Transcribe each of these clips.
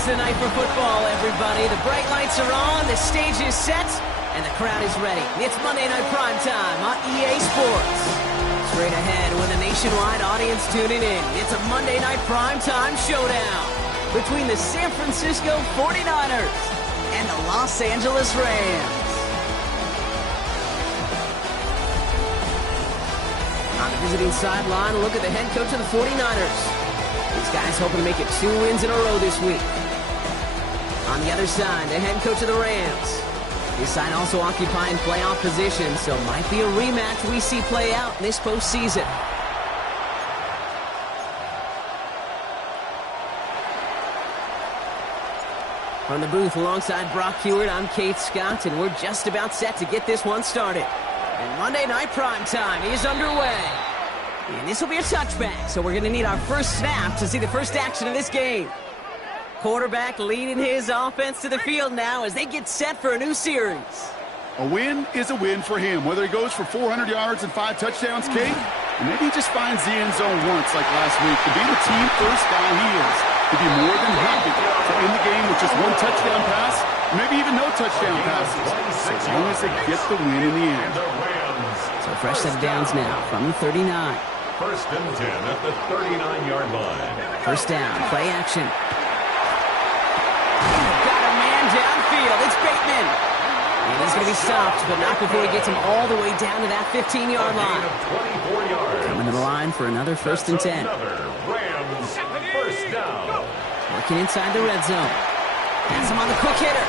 It's the night for football, everybody. The bright lights are on, the stage is set, and the crowd is ready. It's Monday Night Primetime on EA Sports. Straight ahead with a nationwide audience tuning in. It's a Monday Night Primetime showdown between the San Francisco 49ers and the Los Angeles Rams. On the visiting sideline, a look at the head coach of the 49ers. These guys hoping to make it 2 wins in a row this week. On the other side, the head coach of the Rams. This side also occupying playoff position, so might be a rematch we see play out in this postseason. From the booth alongside Brock Hewitt, I'm Keith Scott, and we're just about set to get this one started. And Monday Night Primetime is underway. And this will be a touchback, so we're going to need our first snap to see the first action of this game. Quarterback leading his offense to the field now as they get set for a new series. A win is a win for him, whether he goes for 400 yards and 5 touchdowns, Kate, or maybe he just finds the end zone once like last week. To be the team first guy he is, to be more than happy to end the game with just 1 touchdown pass, maybe even no touchdown passes, as long as they get the win in the end. So fresh set of downs now from the 39. First and 10 at the 39-yard line. First down, play action. Got a man downfield. It's Bateman. And he's going to be stopped, but not before he gets him all the way down to that 15-yard line. 24 yards. Coming to the line for another first and 10. Another Rams first down. Working inside the red zone. Pass him on the quick hitter.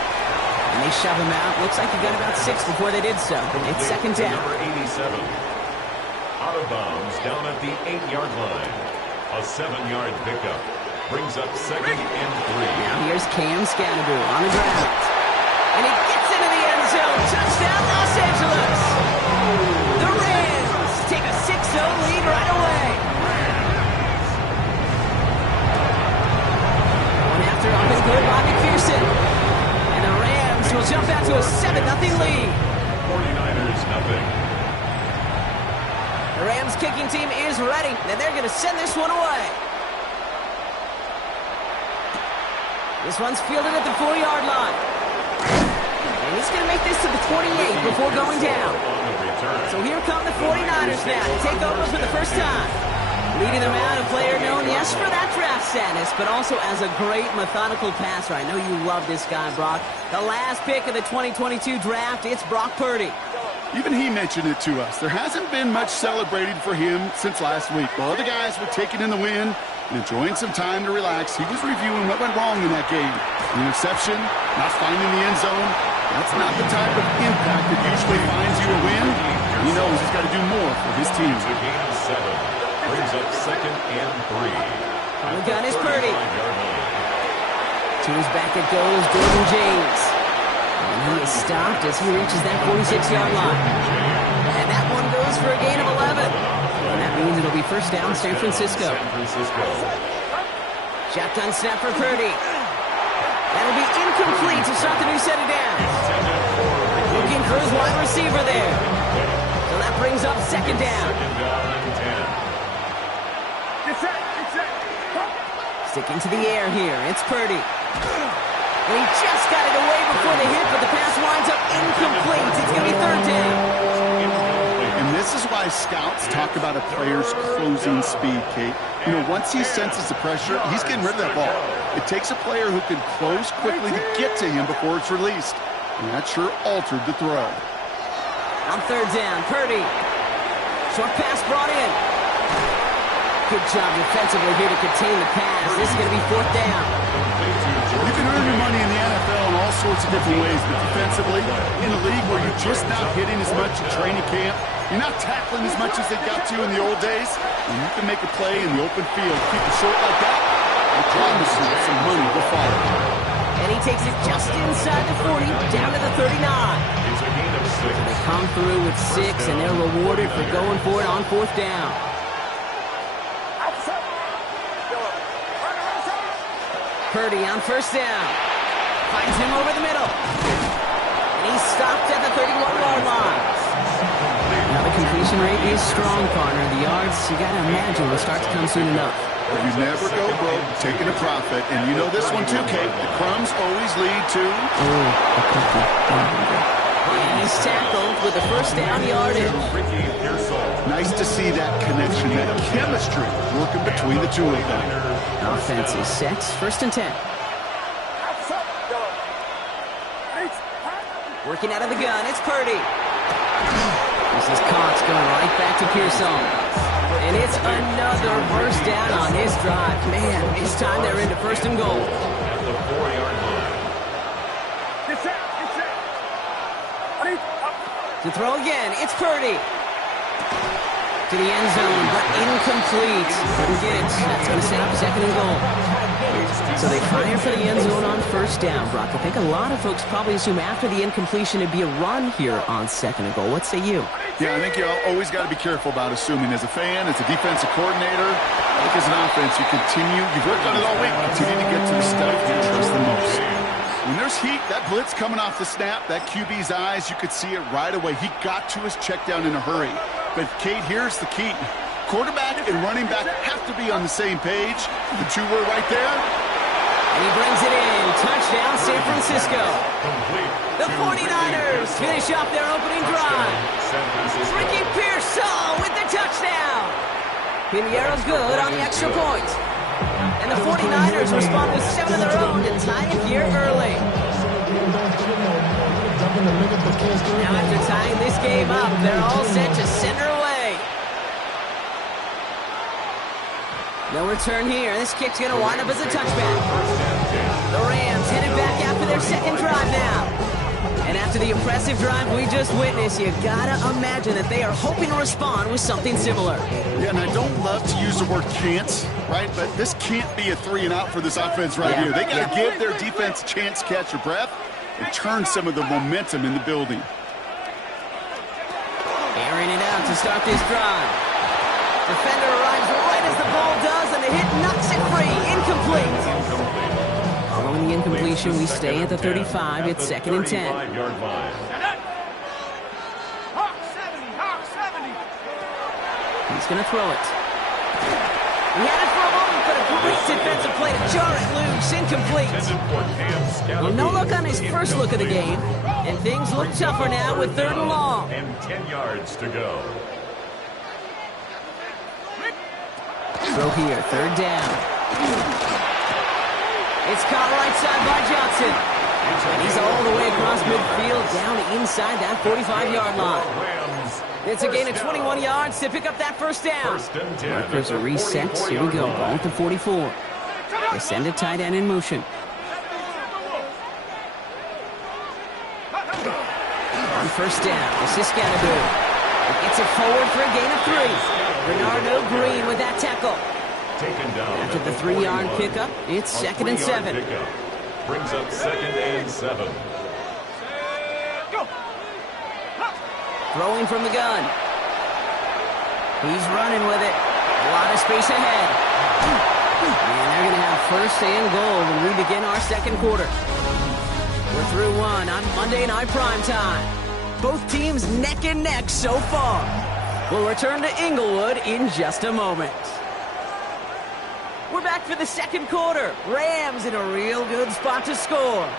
And they shove him out. Looks like he got about 6 before they did so. It's second down. Number 87. Out of bounds down at the 8-yard line. A 7-yard pickup. Brings up second and 3. Now here's Cam Scannaboo on the ground. And he gets into the end zone. Touchdown, Los Angeles. The Rams take a 6-0 lead right away. One after up and good by McPherson. And the Rams will jump out to a 7-0 lead. 49ers nothing. The Rams kicking team is ready, and they're going to send this one away. This one's fielded at the 4-yard line. And he's going to make this to the 28 before going down. So here come the 49ers now to take over for the first time. Leading them out, a player known, yes, for that draft status, but also as a great methodical passer. I know you love this guy, Brock. The last pick of the 2022 draft, it's Brock Purdy. Even he mentioned it to us. There hasn't been much celebrated for him since last week. While other guys were taking in the win and enjoying some time to relax, he was reviewing what went wrong in that game. An interception, not finding the end zone. That's not the type of impact that usually finds you a win. He knows he's got to do more for his team. It's a gain of 7. Brings up second and 3. On the gun is Purdy. To his back it goes, Jordan James. And he is stopped as he reaches that 46-yard line. And that one goes for a gain of 11. And that means it'll be first down, San Francisco. Shotgun snap for Purdy. That'll be incomplete to start the new set of downs. Looking for his wide receiver there. So that brings up second down. Sticking to the air here, it's Purdy. And he just got it away before the hit, but the pass winds up incomplete. It's going to be third down. And this is why scouts talk about a player's closing speed, Kate. You know, once he senses the pressure, he's getting rid of that ball. It takes a player who can close quickly to get to him before it's released. And that sure altered the throw. On third down, Purdy. Short pass brought in. Good job defensively here to contain the pass. This is going to be fourth down. You can earn your money in the NFL in all sorts of different ways, but defensively, in a league where you're just not hitting as much in training camp, you're not tackling as much as they got to in the old days, and you can make a play in the open field. Keep it short like that, I promise you some money will follow. And he takes it just inside the 40, down to the 39. It's a gain of 6. So they come through with 6, and they're rewarded for going for it on fourth down. Purdy on first down. Finds him over the middle. And he's stopped at the 31-yard line. Now the completion rate is strong, partner. The yards, you got to imagine, will start to come soon enough. You never go broke taking a profit. And you know this one too, Kate. The crumbs always lead to... And he's tackled with the first down yardage. Nice to see that connection, that chemistry working between the two of them. Offense is set. 1st and 10. Working out of the gun, it's Purdy. This is Cox going right back to Pearson. And it's another first down on this drive. Man, this time they're into 1st and goal. At the 4-yard line. To throw again, it's Purdy. To the end zone, but incomplete. Couldn't get it. That's going to set up 2nd and goal. So they fire for the end zone on 1st down, Brock. I think a lot of folks probably assume after the incompletion it'd be a run here on 2nd and goal. What say you? Yeah, I think you always got to be careful about assuming. As a fan, as a defensive coordinator, I think as an offense, you've worked on it all week, continue to get to the stuff you trust the most. When there's heat, that blitz coming off the snap, that QB's eyes, you could see it right away. He got to his check down in a hurry. But, Kate, here's the key. Quarterback and running back have to be on the same page. The two were right there. And he brings it in. Touchdown, San Francisco. The 49ers finish off their opening drive. Ricky Pearsall with the touchdown. Pinheiro's good on the extra point. And the 49ers respond with 7 of their own to tie it here early. Now after tying this game up, they're all set to send her away. No return here. This kick's going to wind up as a touchback. The Rams headed back after their 2nd drive now. And after the impressive drive we just witnessed, you gotta imagine that they are hoping to respond with something similar. Yeah, and I don't love to use the word can't, right? But this can't be a 3-and-out for this offense right here. They got to give their defense a chance to catch their breath and turn some of the momentum in the building. Airing it out to start this drive. Defender arrives right as the ball does, and the hit knocks it free. Incomplete. Following the incompletion, we stay at the 35. It's 2nd and 10. He's going to throw it. He had it for a moment, but a great defensive play to jar it loose. Incomplete. Well, no look on his first look of the game, and things look tougher now with 3rd and long. And 10 yards to go. Throw here, 3rd down. It's caught right side by Johnson. And he's all the way across midfield, down inside that 45-yard line. It's a gain of 21 yards to pick up that 1st down. Markers are reset. Here we go, ball at the 44. They send a tight end in motion. On 1st down, this is Scattergood. Gets it forward for a gain of 3. Bernardo Green with that tackle. After the 3-yard pickup, it's 2nd and 7. Brings up 2nd and 7. Throwing from the gun. He's running with it. A lot of space ahead. And they're going to have 1st and goal when we begin our 2nd quarter. We're through 1 on Monday Night Primetime. Both teams neck and neck so far. We'll return to Inglewood in just a moment. We're back for the 2nd quarter. Rams in a real good spot to score.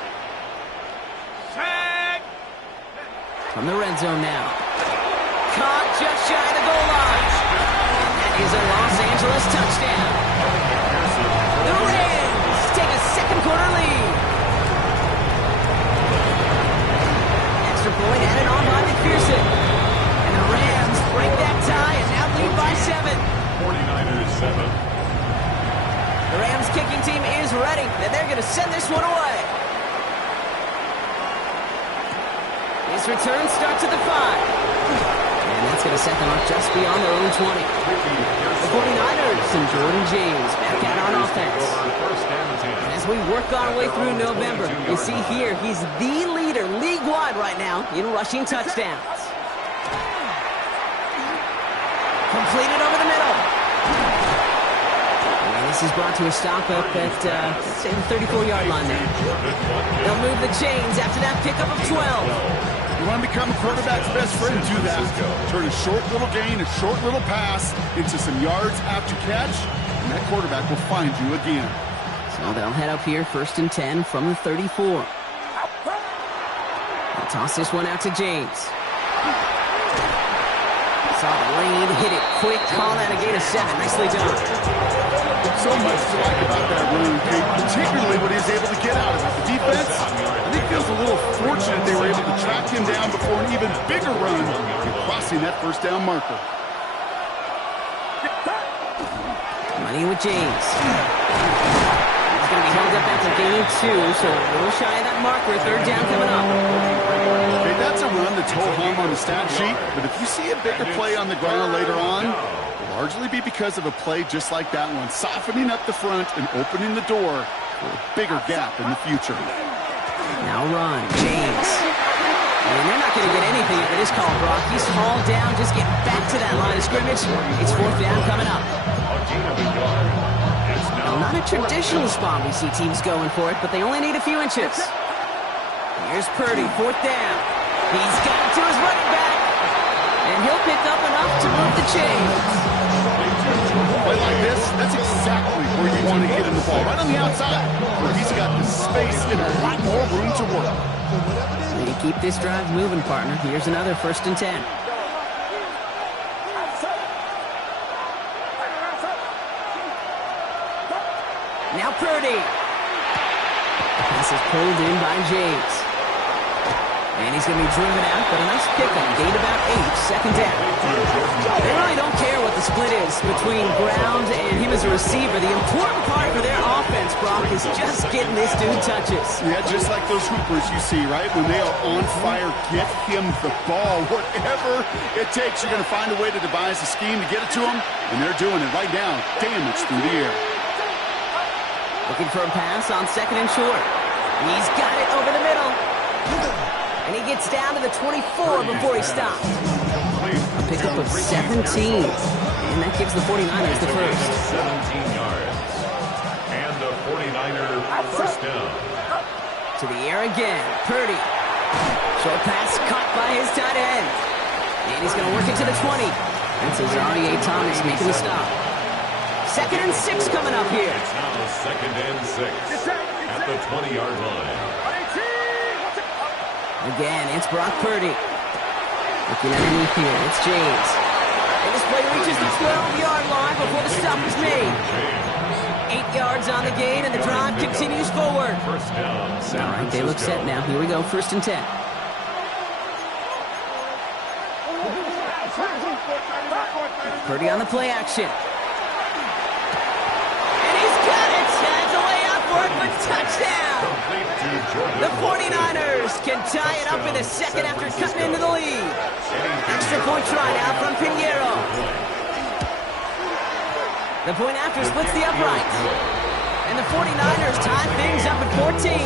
From the red zone now. Caught just shy of the goal line. And that is a Los Angeles touchdown. The Rams take a 2nd quarter lead. Extra point added on by McPherson. And the Rams break that tie and now lead by 7. 49ers 7. The Rams kicking team is ready, and they're going to send this one away. His return starts at the 5. And that's going to set them up just beyond their own 20. The 49ers and Jordan James back out on offense. And as we work our way through November, you see here, he's the leader league-wide right now in rushing touchdowns. Completed over the middle. This is brought to a stop up at, say, the 34-yard line there. They'll move the chains after that pickup of 12. You want to become a quarterback's best friend, do that. Turn a short little gain, a short little pass into some yards after catch, and that quarterback will find you again. So they'll head up here, 1st and 10 from the 34. They'll toss this one out to James. Saw the lane, hit it quick, call that a gain of 7. Nicely done. So much to like about that run, Kate, particularly what he was able to get out of it. The defense, I think, feels a little fortunate they were able to track him down before an even bigger run and crossing that first down marker. Money with James. He's going to be held up after gain 2, so a little shy of that marker. 3rd down coming up. Okay, that's a run that's ho-hum on the stat sheet, but if you see a bigger play on the ground later on, it'll largely be because of a play just like that one, softening up the front and opening the door for a bigger gap in the future. Now run, James. And they're not going to get anything for this call, Brock. He's hauled down, just getting back to that line of scrimmage. It's 4th down coming up. Now, not a traditional spot we see teams going for it, but they only need a few inches. Here's Purdy, 4th down. He's got it to his running back. And he'll pick up enough to move the chains. Play like this, that's exactly where you want to get him the ball. Right on the outside, where he's got the space and a lot more room to work. They keep this drive moving, partner. Here's another 1st and 10. Now Purdy. Pass is pulled in by James. And he's going to be driven out, but a nice pickup. Gain about 8, 2nd down. They really don't care what the split is between ground and him as a receiver. The important part for their offense, Brock, is just getting this dude touches. Yeah, just like those hoopers you see, right? When they are on fire, get him the ball. Whatever it takes, you're going to find a way to devise a scheme to get it to him, and they're doing it right now. Damage through the air. Looking for a pass on 2nd and short. He's got it over the middle. And he gets down to the 24 before he stops. A pickup of 17. And that gives the 49ers the first. 17 yards. And the 49er first down. To the air again. Purdy. Short pass caught by his tight end. And he's going to work it to the 20. That's Azaria Thomas making the stop. 2nd and 6 coming up here. It's now 2nd and 6 at the 20-yard line. Again, it's Brock Purdy. Looking underneath here, it's James. And this play reaches the 12-yard line before the stop is made. 8 yards on the gain, and the drive continues forward. First down, All right, they look set now. Here we go, 1st and 10. Purdy on the play action. And he's got it. That's a way out for it, but touchdown. The 49ers can tie it up in the 2nd after cutting into the lead. Extra point try now from Pinheiro. The point after splits the uprights. And the 49ers tie things up at 14.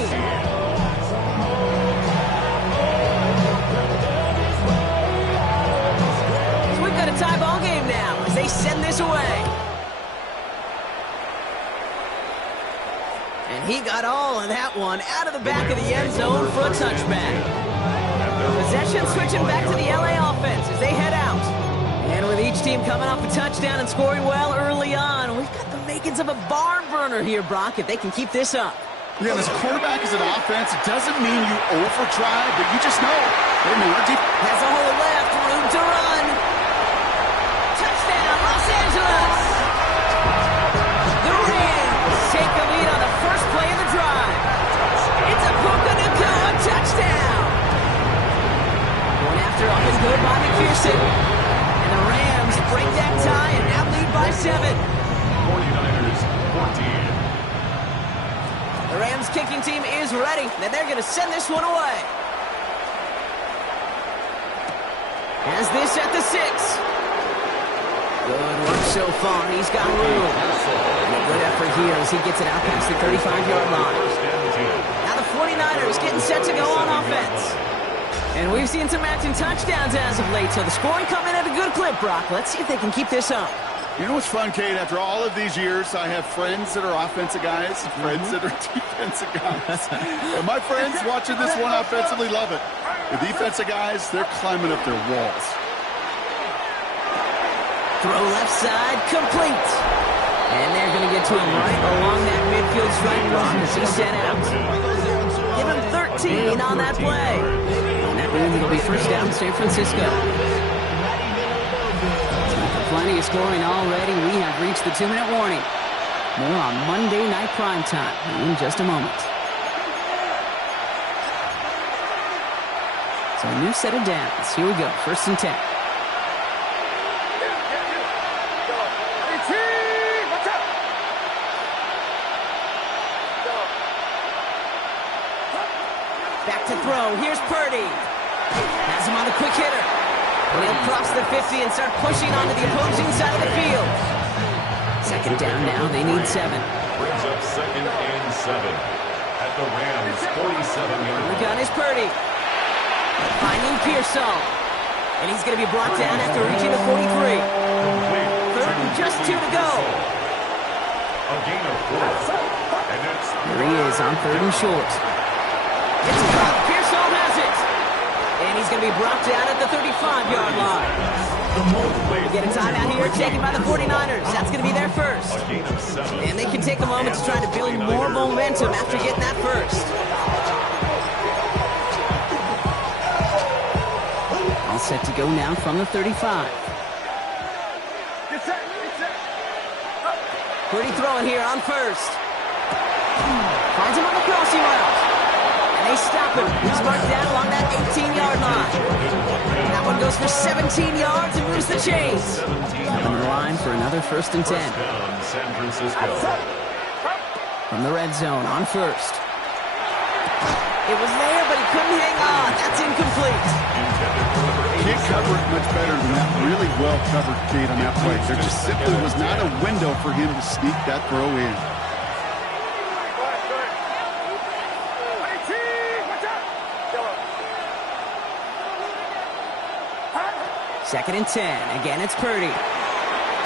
So we've got a tie ball game now as they send this away. And he got all of that one out of the back of the end zone for a touchback. Possession switching back to the LA offense as they head out. And with each team coming off a touchdown and scoring well early on, we've got the makings of a barn burner here, Brock, if they can keep this up. Yeah, and as a quarterback, as an offense, it doesn't mean you over-try, but you just know. Hey, man, our defense has a hole left, room to run. Touchdown, Los Angeles! The Rams take the lead on the first play of the drive. It's a Puka Nacua touchdown. Going after up and good by McPherson. And the Rams break that tie and now lead by 7. 49ers 14. The Rams kicking team is ready, and they're going to send this one away. Has this at the 6. Good work so far. He's got room. And a good effort here as he gets it out past the 35-yard line. Now the 49ers getting set to go on offense. And we've seen some matching touchdowns as of late, so the scoring coming at a good clip, Brock. Let's see if they can keep this up. You know what's fun, Kate? After all of these years, I have friends that are offensive guys, friends that are defensive guys. And my friends watching this one offensively love it. The defensive guys, they're climbing up their walls. Throw left side, complete. And they're going to get to him right along that midfield strike block as he's sent out. Give him 13 on that play. And that means it'll be first down San Francisco. Plenty of scoring already. We have reached the 2-minute warning. More on Monday Night Primetime in just a moment. So a new set of downs. Here we go. First and 10. Back to throw. Here's Purdy. Has him on the quick hitter. He'll cross the 50 and start pushing onto the opposing side of the field. Second down now. They need 7. Brings up second and 7 at the Rams' 47-yard line. The gun is Purdy. Finding Pearsall. And he's going to be brought down after reaching the 43. Third and just 2 to go. A gain of 4. And it's Here he is on third and short. It's caught. Pearsall has it. And he's going to be brought down at the 35-yard line. We get a timeout here taken by the 49ers. That's going to be their first. a gain of 7. And they can take a moment to try to build more momentum after getting that first. All set to go now from the 35. Pretty throwing here on first. Finds him on the crossing route. And they stop him. He's marked down along that 18-yard line. That one goes for 17 yards and moves the chains. On the line for another first and 10. First down, San Francisco. From the red zone on first. It was there, but he couldn't hang on. That's incomplete. Can't cover it much better than that. Really well covered gate on that play. There just simply was not a window for him to sneak that throw in. Second and 10. Again, it's Purdy.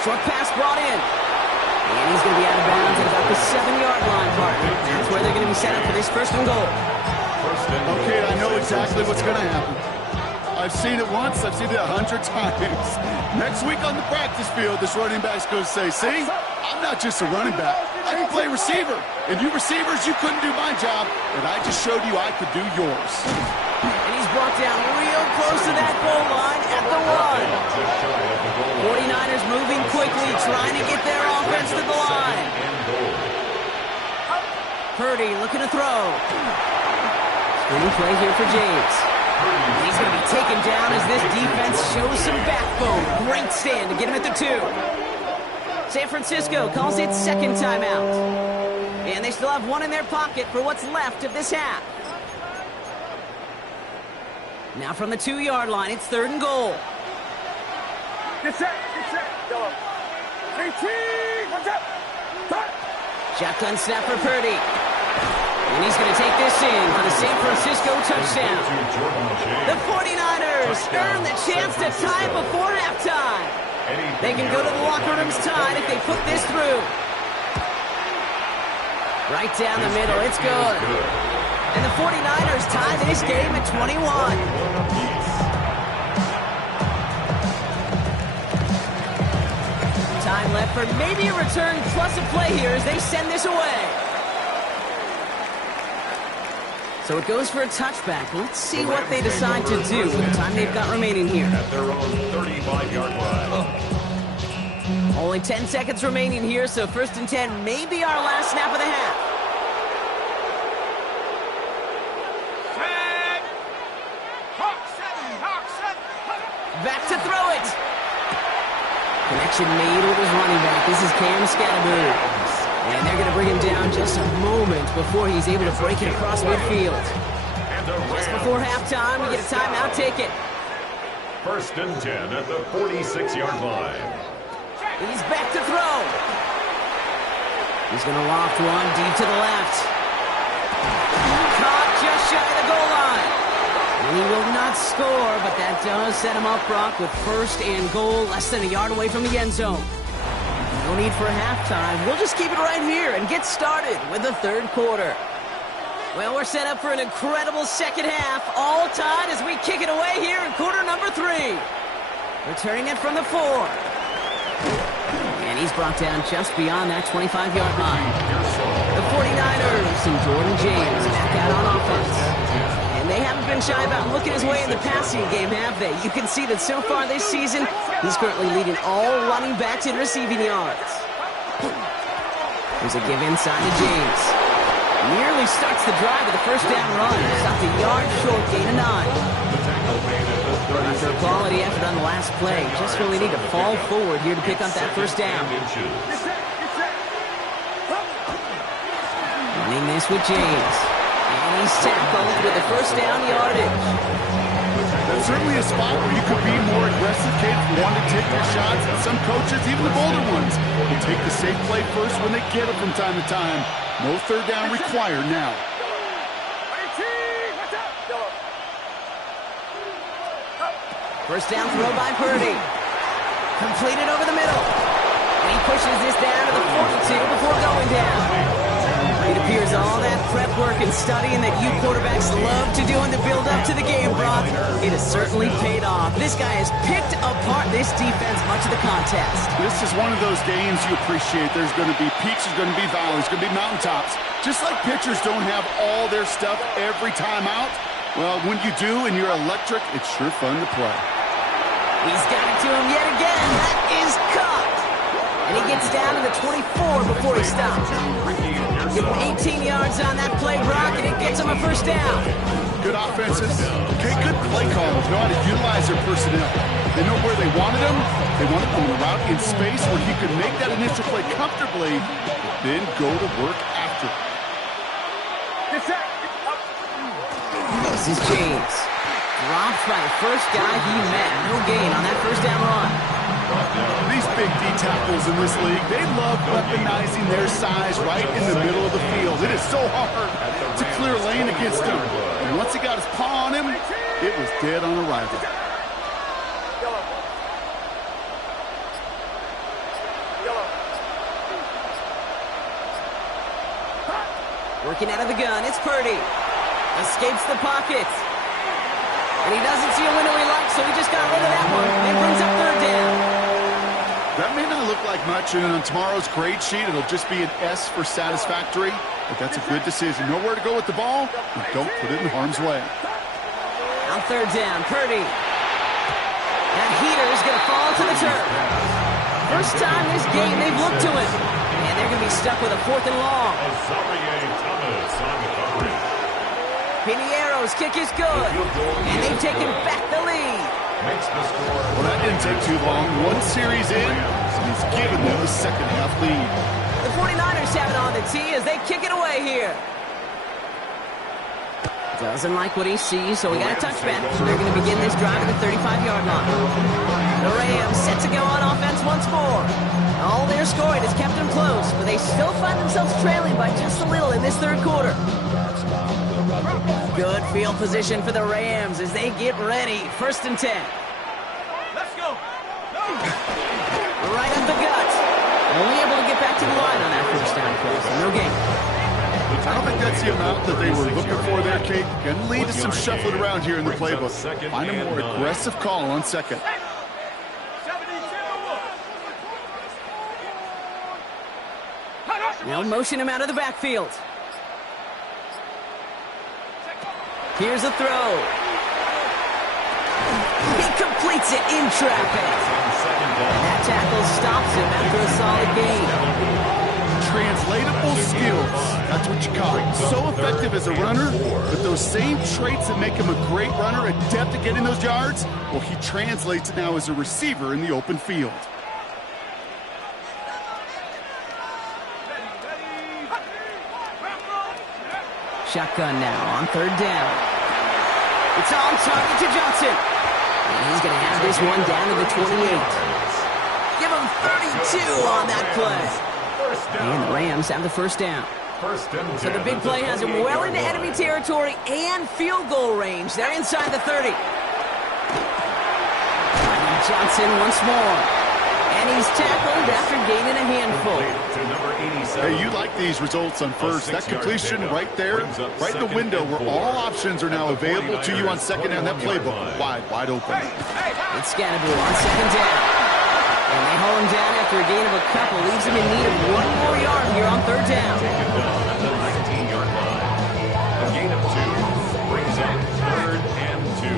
Short pass brought in. And he's going to be out of bounds at about the 7-yard line, partner. That's where they're going to be set up for this first and goal. Okay, I know exactly what's going to happen. I've seen it once. I've seen it 100 times. Next week on the practice field, this running back's going to say, see, I'm not just a running back. I can play receiver. And you receivers, you couldn't do my job, but I just showed you I could do yours. And he's brought down real close to that goal line at the 1. 49ers moving quickly, trying to get their offense to the line. Purdy looking to throw. Screen play here for James. He's going to be taken down as this defense shows some backbone. Great stand to get him at the 2. San Francisco calls it second timeout. And they still have one in their pocket for what's left of this half. Now from the 2-yard line, it's third and goal. Get set, go. 18, what's up? Shotgun snap for Purdy. And he's going to take this in for the San Francisco touchdown. The 49ers earn the chance to tie it before halftime. They can go to the locker rooms tied if they put this through. Right down the middle, it's good. And the 49ers tie this game at 21. Time left for maybe a return plus a play here as they send this away. So it goes for a touchback. Let's see what they decide to do with the time they've got remaining here. At their own 35-yard line. Only 10 seconds remaining here, so first and 10 may be our last snap of the half. Back to throw it. Connection made with his running back. This is Cam Scatterberg. And they're going to bring him down just a moment before he's able to break it across midfield. Just before halftime, we get a timeout. Take it. First and 10 at the 46-yard line. He's back to throw. He's going to loft one deep to the left. Caught just shy of the goal line. And he will not score, but that does set him up, Brock, with first and goal, less than a yard away from the end zone. No need for halftime. We'll just keep it right here and get started with the third quarter. Well, we're set up for an incredible second half. All tied as we kick it away here in quarter number 3. Returning it from the 4. And he's brought down just beyond that 25-yard line. The 49ers and Jordan James back out on offense. And they haven't been shy about looking his way in the passing game, have they? You can see that so far this season, he's currently leading all running backs in receiving yards. Here's a give inside to James. Nearly starts the drive with a first down run. Stopped a yard short, gain of 9. After a quality effort on the last play, just really need to fall forward here to pick up that first down. Running this with James. And he's tackled with the first down yardage. That's certainly a spot where you could be more aggressive, Kate, if you want to take your shots. And some coaches, even the bolder ones, will take the safe play first when they get it from time to time. No third down required now. First down throw by Purdy. Completed over the middle. And he pushes this down to the 42 before going down. It appears all that prep work and studying that you quarterbacks love to do in the build-up to the game, Brock, it has certainly paid off. This guy has picked apart this defense much of the contest. This is one of those games you appreciate. There's going to be peaks, there's going to be valleys, there's going to be mountaintops. Just like pitchers don't have all their stuff every time out, well, when you do and you're electric, it's sure fun to play. He's got it to him yet again. That is caught. And he gets down to the 24 before he stops. Give him 18 yards on that play, Brock, and it gets him a first down. Good offenses. Okay, good play callers know how to utilize their personnel. They know where they wanted him. They wanted him in a route in space where he could make that initial play comfortably, then go to work after. This is James. Dropped by the first guy he met. No gain on that first down run. These big D tackles in this league, they love weaponizing their size right in the middle of the field. It is so hard to clear lane against him. And once he got his paw on him, it was dead on arrival. Working out of the gun, it's Purdy. Escapes the pocket. And he doesn't see a window he likes, so he just got rid of that one. It brings up third down. That may not look like much, and on tomorrow's grade sheet, it'll just be an S for satisfactory, but that's a good decision. Know where to go with the ball, and don't put it in harm's way. On third down, Purdy. That heater is going to fall to the turf. First time this game they've looked to him, and they're going to be stuck with a 4th and long. Piniero's kick is good, and they've taken back the lead. Well, that didn't take too long. One series in, and he's given them the second half lead. The 49ers have it on the tee as they kick it away here. Doesn't like what he sees, so we got a touchback. They're going to begin this drive at the 35-yard line. The Rams set to go on offense once more. All their scoring has kept them close, but they still find themselves trailing by just a little in this third quarter. Good field position for the Rams as they get ready. 1st and 10. Let's go. Right up the gut. Only able to get back to the line on that first down play, so no gain. I don't think that's the amount that they were looking for there, Kate. Going to lead to some shuffling around here in the playbook. Find a more aggressive call on second. Now motion him out of the backfield. Here's a throw. He completes it in traffic. And that tackle stops him after a solid gain. Translatable skills. That's what you call it. So effective as a runner, but those same traits that make him a great runner, adept at getting those yards, well, he translates it now as a receiver in the open field. Shotgun now on third down. It's on target to Johnson. And he's going to have this one down to the 28. Give him 32 on that play. And the Rams have the first down. So the big play has him well into enemy territory and field goal range. They're inside the 30. Johnson once more. And he's tackled after gaining a handful. 87. Hey, you like these results on first. That completion right there, right in the window where all options are now available to you on second down. That playbook wide open. It's Scannable on second down. And they haul him down after a gain of a couple. Leaves him in need of one more yard here on third down. Taken down at the 19-yard line. A gain of 2 brings up third and 2.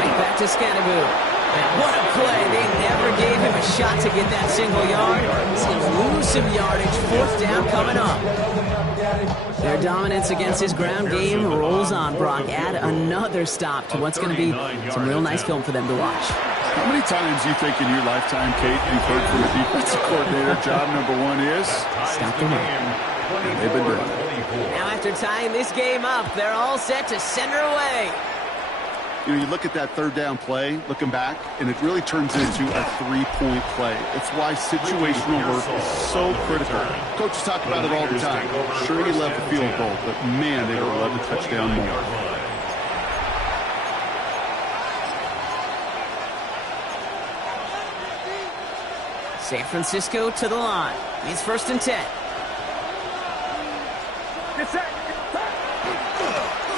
Right back to Scannable. And what a play. They never gave him a shot to get that single yard. He's going to lose some yardage. Fourth down coming up. Their dominance against his ground game rolls on, Brock. Add another stop to what's going to be some real nice film for them to watch. How many times do you think in your lifetime, Kate, you've heard from a defensive coordinator, job number one is? Stop the run. They've been doing it. Now after tying this game up, they're all set to send her away. You know, you look at that third down play, looking back, and it really turns into a three-point play. It's why situational work is so critical. Coaches talk about it all the time. Sure, you love the field goal, but man, they would love the touchdown more. San Francisco to the line. It's first and 10.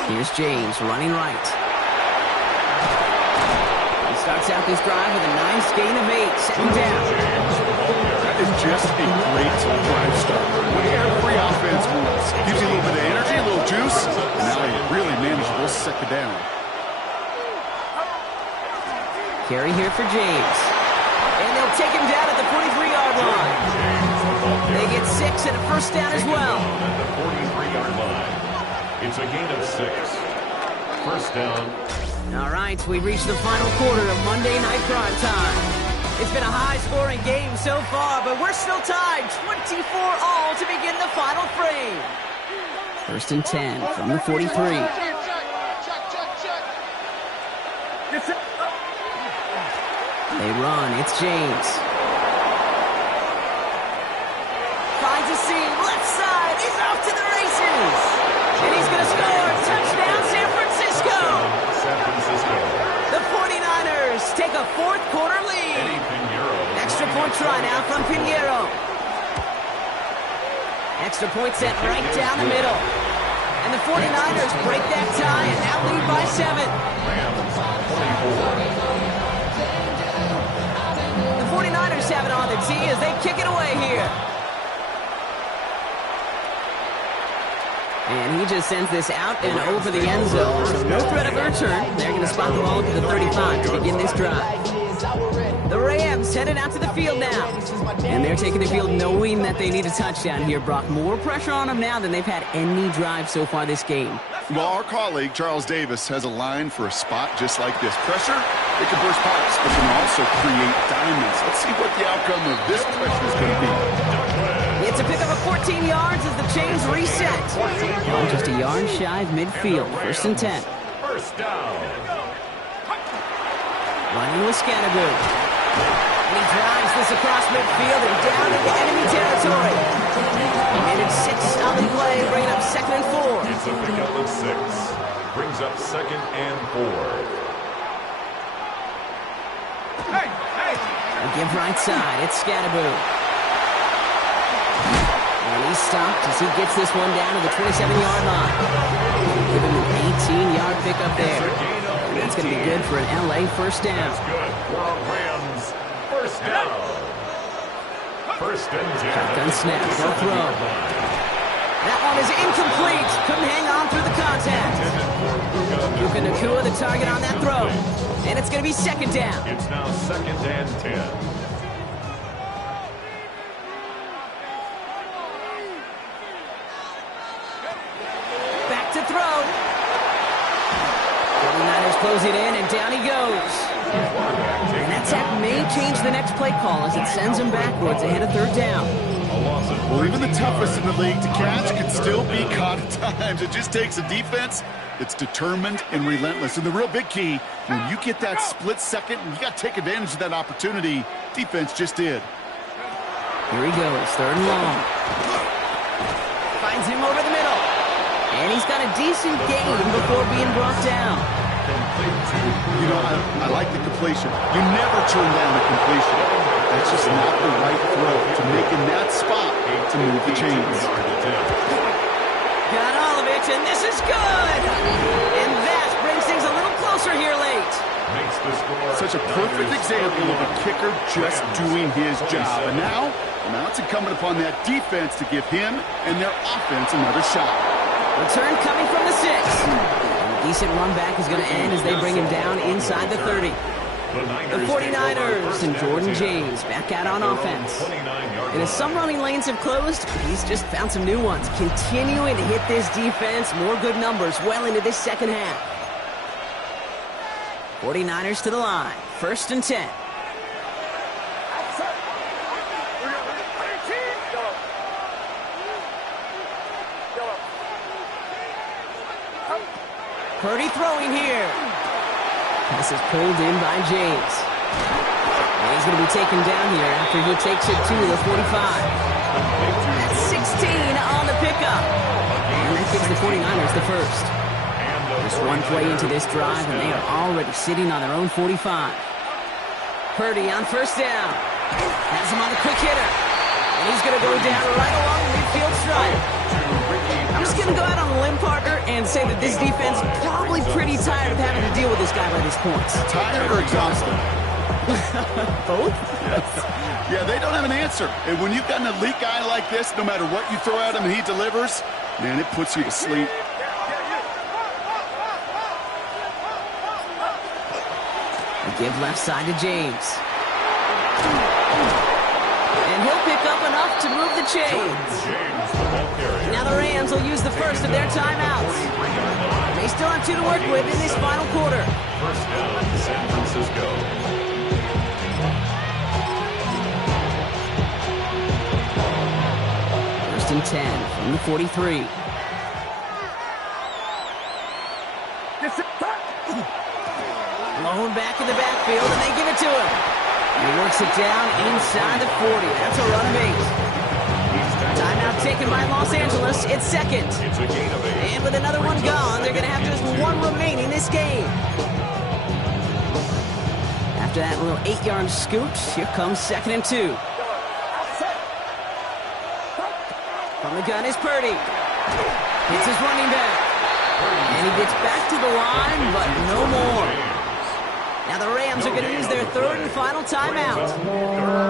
Here's James running right. He starts out this drive with a nice gain of 8. Second down. That is just a great drive start. When every offense moves, gives you a little bit of energy, a little juice, and now you really manageable second down. Carry here for James. And they'll take him down at the 43-yard line. They get 6 and a first down as well. At the 43-yard line. It's a gain of 6. First down. All right, we've reached the final quarter of Monday Night Prime Time. It's been a high-scoring game so far, but we're still tied 24-all to begin the final frame. First and 10 from the 43. They run. It's James. Finds a seam. Left side. He's off to the races. And he's going to score. Touchdown, San Francisco. San Francisco. The 49ers take a fourth quarter lead. Extra point try now from Pinheiro. Extra point sent right down the middle. And the 49ers break that tie and now lead by 7. The 49ers have it on the tee as they kick it away here. And he just sends this out and over the end zone. So no threat of a return. They're going to spot the ball to the 35 to begin this drive. The Rams headed out to the field now. And they're taking the field knowing that they need a touchdown here, Brock. More pressure on them now than they've had any drive so far this game. Well, our colleague, Charles Davis, has a line for a spot just like this. Pressure, it can burst pipes, but can also create diamonds. Let's see what the outcome of this pressure is going to be. It's a pickup of 14 yards as the chains reset. Oh, just a yard shy of midfield. First and 10. First down. Running with Scannable. And he drives this across midfield and down into enemy territory. And it's 6 on the play, bringing up second and 4. It's a pickup of 6. Brings up second and 4. And give right side. It's Scannable. And he's stopped as he gets this one down to the 27-yard line. Give him an 18-yard pickup there. And that's going to be good for an L.A. first down. That's good for a Rams first down. First and 10. Shotgun snap. They'll throw. That one is incomplete. Couldn't hang on through the contact. Puka Nacua the target on that throw. And it's going to be second down. It's now second and 10. To throw. 49ers close it in, and down he goes. And that sack may change the next play call as it sends him backwards ahead of third down. Well, even the toughest in the league to catch can still be caught at times. It just takes a defense that's determined and relentless. And the real big key, when you get that split second, you got to take advantage of that opportunity. Defense just did. Here he goes, third and long. Finds him over the middle. And he's got a decent gain before being brought down. You know, I like the completion. You never turn down a completion. That's just not the right throw to make in that spot to move the chains. Got all of it, and this is good! And that brings things a little closer here late. Such a perfect example of a kicker just doing his job. And now it's incumbent upon that defense to give him and their offense another shot. Return coming from the 6. And a decent run back is going to end as they bring him down inside the 30. The 49ers and Jordan James back out on offense. And as some running lanes have closed, he's just found some new ones, continuing to hit this defense more good numbers well into this second half. 49ers to the line. 1st and 10. Purdy throwing here. Pass is pulled in by James. And he's going to be taken down here after he takes it to the 45. That's 16 on the pickup. And that gives the 49ers the first. Just one play into this drive, and they are already sitting on their own 45. Purdy on 1st down. Has him on the quick hitter. And he's going to go down right along the midfield stripe. I'm just going to go out on a limb, partner, and say that this defense is probably pretty tired of having to deal with this guy by this point. Tired or exhausted? Both? Yes. Yeah, they don't have an answer. And when you've got an elite guy like this, no matter what you throw at him and he delivers, man, it puts you to sleep. Give left side to James. And he'll pick up enough to move the chains. Now the Rams will use the first of their timeouts. They still have 2 to work with in this final quarter. 1st down, San Francisco. 1st and 10 from the 43. Blown back in the backfield, and they give it to him. He works it down inside the 40. That's a run of 8. Timeout taken by Los Angeles. It's 2nd. It's a gain of 8. And with another one gone, they're going to have just 1 remaining this game. After that little 8-yard scoot, here comes 2nd and 2. From the gun is Purdy. Hits his running back. And he gets back to the line, but no more. Now the Rams are going to use their 3rd and final timeout.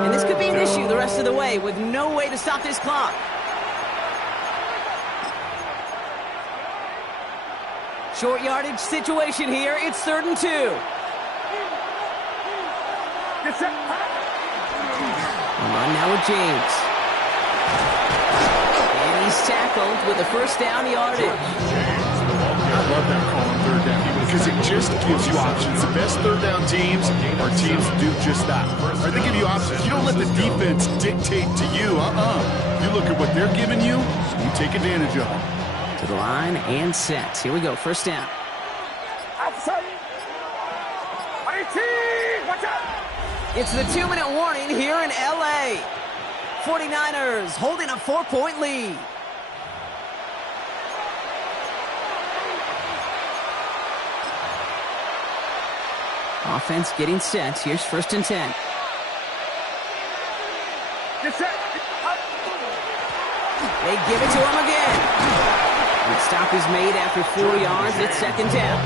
And this could be an issue the rest of the way with no way to stop this clock. Short yardage situation here. It's 3rd and 2. On now with James. And he's tackled with the 1st down yardage. I love that call on 3rd down because it just gives you options. The best 3rd down teams are teams that do just that. Right? They give you options. You don't let the defense dictate to you. You look at what they're giving you, you take advantage of it. To the line and set. Here we go. 1st down. It's the 2-minute warning here in L.A. 49ers holding a 4-point lead. Offense getting set. Here's 1st and 10. They give it to him again. The stop is made after 4 yards. It's 2nd down.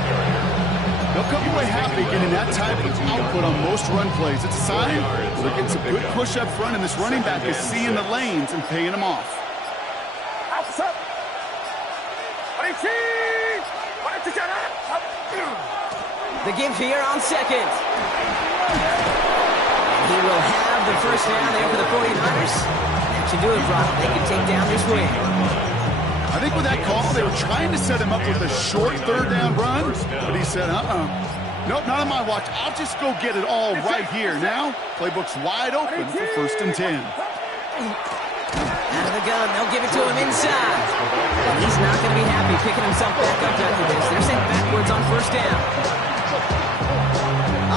They'll come away happy getting that type of output on most run plays. It's a sign they're getting some good push up front, and this running back is seeing the lanes and paying them off. The give here on 2nd. And he will have the 1st down there for the 49ers. That should do it, Brock. They can take down this win. I think with that call, they were trying to set him up with a short 3rd down run, but he said, nope, not on my watch. I'll just go get it all right here. Now, playbook's wide open for 1st and 10. Out of the gun, they'll give it to him inside. And he's not going to be happy picking himself back up after this. They're sent backwards on 1st down.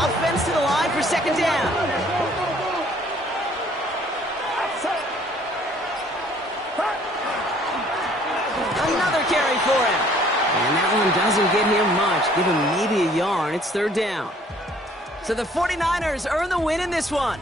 Offense to the line for 2nd down. Another carry for him. And that one doesn't get him much. Give him maybe a yard. It's third down. So the 49ers earn the win in this one.